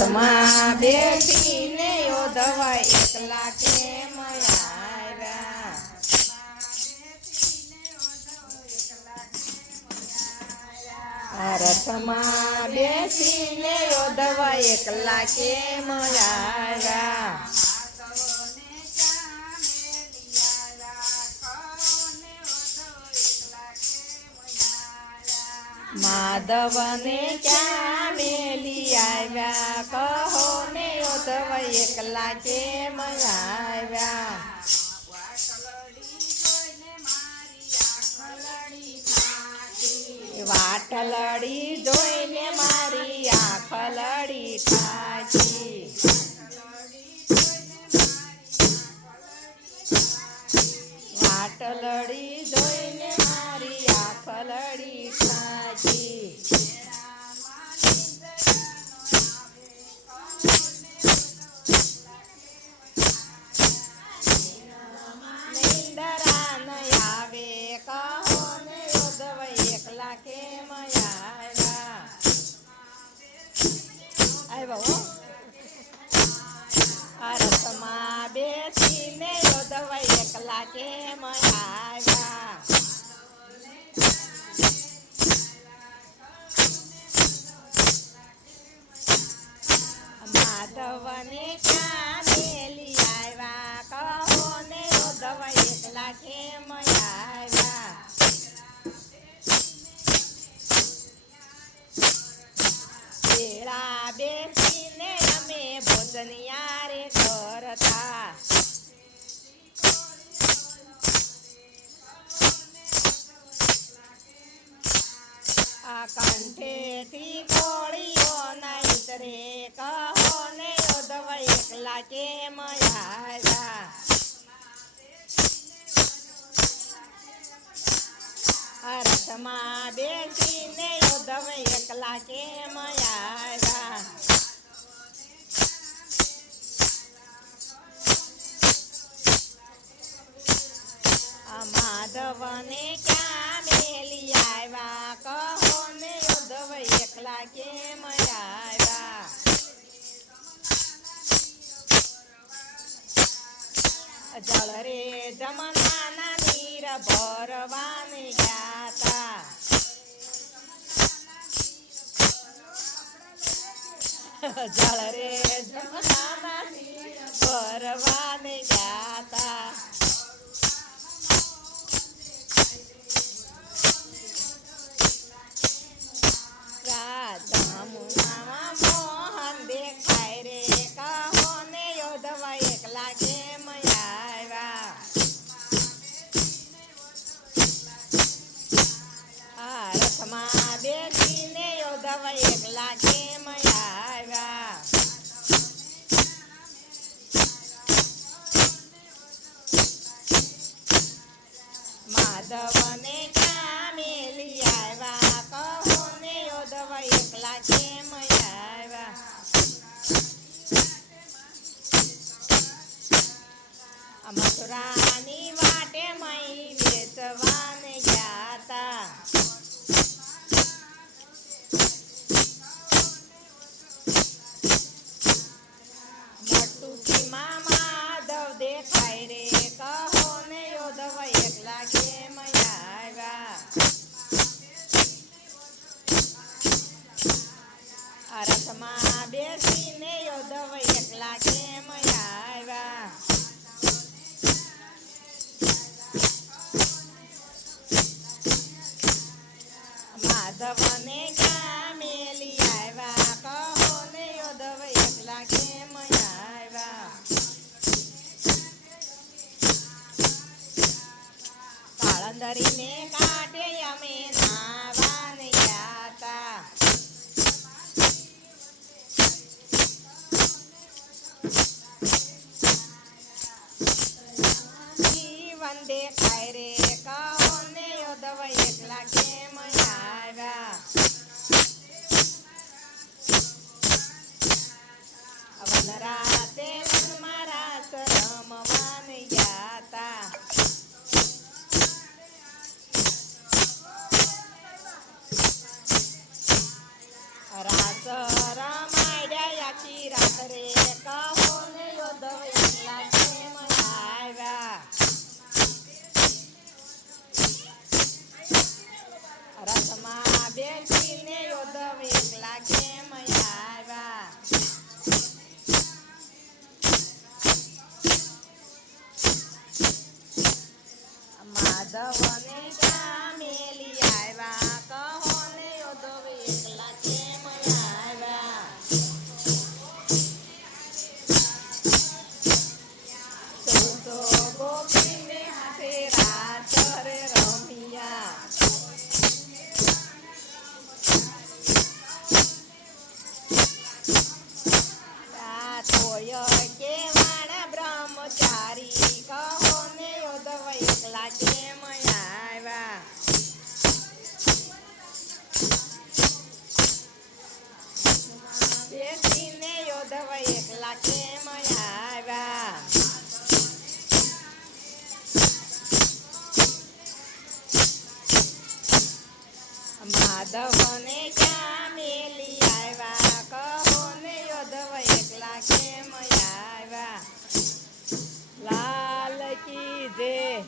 રથમાં બેસીને યોધવા એકલા કેમ આવ્યા? રથમાં બેસીને યોધવા એકલા કેમ આવ્યા? માધવને ક્યાં મેલી આવ્યા? કહો ને યોધવ એકલા કેમ આવ્યા? વાટલડી જોઈને મારી આંખ લડી થાકી. વાટલડી જોઈને મારી આંખ લડી થાકી. નિંદરા ન આવે કહો ને યોધવ એકલા કેમ આવ્યા? આવ્યા હો. રથમાં બેસીને યોધવ એકલા કેમ આવ્યા? માધવને ક્યાં મેલી આવ્યા? કહો ને યોધવ એકલા કેમ આવ્યા? વેળા બેસીને અમે ભોજન યારે કરતા. આ કંઠેથી કોળીઓ નહીં ઉતરે કહો ને યોધવ એકલા કેમ આવ્યા? રથમાં બેસીને યોધવ એકલા કેમ આવ્યા? માધવને ક્યાં મેલી આવ્યા? કહો ને યોધવ એકલા કેમ આવ્યા? જળ રે જમનાના નીર ભરવાને ગયા તા. જળ રે જમનાના નીર ભરવાને ગયા તા. જમુનામાં મોહન દેખાય રે કહો ને યોધવ એકલા કેમ આવ્યા? રથમાં બેસીને યોધવ એકલા કેમ આવ્યા? માધવને ક્યાં મેલી આવ્યા? કહો ને યોધવ એકલા કેમ આખી રાત રે કહો ને યોધવ એકલા કેમ આવ્યા રથમાં બેસીને યોધવ એકલા કેમ આવ્યા માધવને ક્યાં મેલી આવ્યા કહો ને યોધવ એકલા કેમ આવ્યા તો ગોપીને હાથે રાસ રે રમ્યા તોય કેવાણા બ્રહ્મચારી કહો ને યોધવ એકલા કેમ આવ્યા બેસીને યોધવ એકલા કેમ આવ્યા માધવને ક્યાં મેલી આવ્યા કહો ને યોધવ એકલા કેમ આવ્યા લાલ કી જય